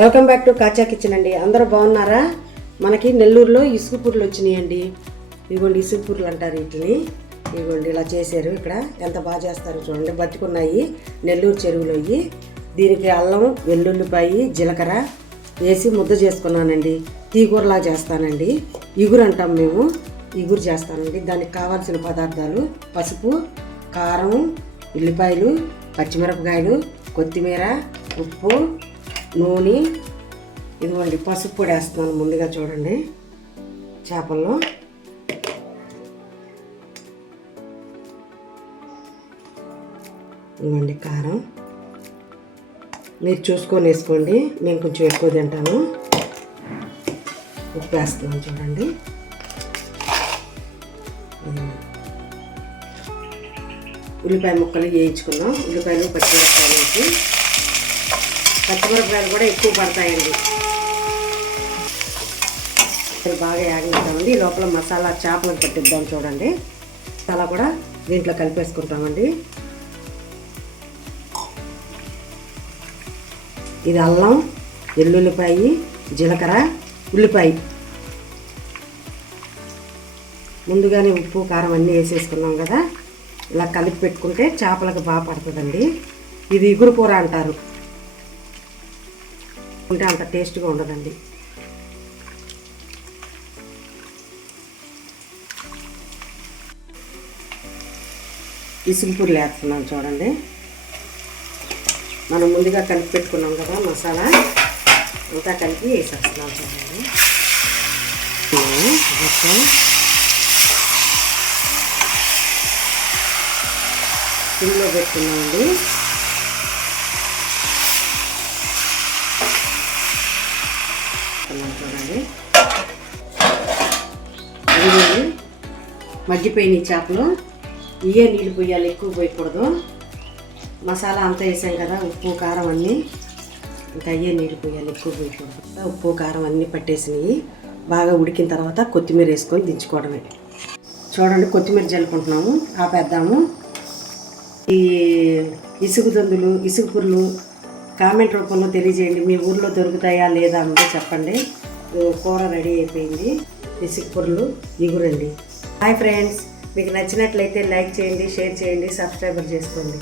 Welcome back to కాచా kitchen అండి. అందరూ బాగున్నారా? మనకి నెల్లూరులో ఇసుకపూర్లు వచ్చినాయండి. ఇదిగోండి ఇసుకపూర్లు అంటారు వీటిని. ఇదిగోండి ఇలా చేశారు ఇక్కడ. ఎంత బాగా చేస్తారో చూడండి. బతికున్నాయి. నెల్లూరు చెరువులో ఇవి. దీనికి అల్లం వెల్లుల్లిపాయి జీలకర్ర వేసి ముద్ద చేసుకున్నానండి. తీగూరలా చేస్తానండి. ఇగురు అంటాం మేము. ఇగురు చేస్తానండి. దానికి కావాల్సిన పదార్థాలు పసుపు కారం ఉల్లిపాయలు పచ్చిమిరపకాయలు కొత్తిమీర ఉప్పు నూనె ఇదిగోండి పసుపు పొడి వేస్తున్నాను ముందుగా చూడండి చేపల్లో. ఇదిగోండి కారం. మీరు చూసుకొని వేసుకోండి మేము కొంచెం ఎక్కువ తింటాను ఉప్పు వేస్తున్నాం చూడండి. ఉల్లిపాయ ముక్కలు వేయించుకున్నాం ఉల్లిపాయలు పచ్చిమిరపకాయలు వేసి పచ్చిమిరపకాయలు కూడా ఎక్కువ పడతాయండి. బాగా యాగిస్తామండి లోపల మసాలా చేపలకు పట్టిద్దాం చూడండి. మసాలా కూడా దీంట్లో కలిపేసుకుంటామండి. ఇది అల్లం వెల్లుల్లిపాయి జీలకర్ర ఉల్లిపాయ. ముందుగానే ఉప్పు కారం అన్నీ వేసేసుకున్నాం కదా. ఇలా కలిపి పెట్టుకుంటే చేపలకు బాగా పడుతుందండి. ఇది ఇగురు కూర అంటారు. ఉంటే అంత టేస్ట్గా ఉండదండి. ఇసుగుపూరి వేస్తున్నాం చూడండి. మనం ముందుగా కలిపి పెట్టుకున్నాం కదా మసాలా. అంతా కలిపి వేసేస్తున్నాం చూడండి. మొత్తం సిమ్లో పెట్టుకున్నామండి పెట్టుకున్నాం చూడండి ఇదిగోండి చేపలు. ఇవే నీళ్ళు పోయాలి ఎక్కువ పోయకూడదు. మసాలా అంతా వేసాం కదా ఉప్పు కారం అన్నీ. ఇంకా అయ్యే నీళ్ళు పోయాలి ఎక్కువ పోయకూడదు. ఉప్పు కారం అన్నీ పట్టేసినవి. బాగా ఉడికిన తర్వాత కొత్తిమీర వేసుకొని దించుకోవడమే. చూడండి కొత్తిమీర జల్లుకుంటున్నాము ఆపేద్దాము. ఈ ఇసుగు దొందులు ఇసుగు పుర్లు కామెంట్ రూపంలో తెలియజేయండి. మీ ఊర్లో దొరుకుతాయా లేదా అన్నది చెప్పండి. కూర రెడీ అయిపోయింది. ఇసుక్కుర్లు ఇగురండి హాయ్ ఫ్రెండ్స్ మీకు నచ్చినట్లయితే లైక్ చేయండి షేర్ చేయండి సబ్స్క్రైబర్ చేసుకోండి.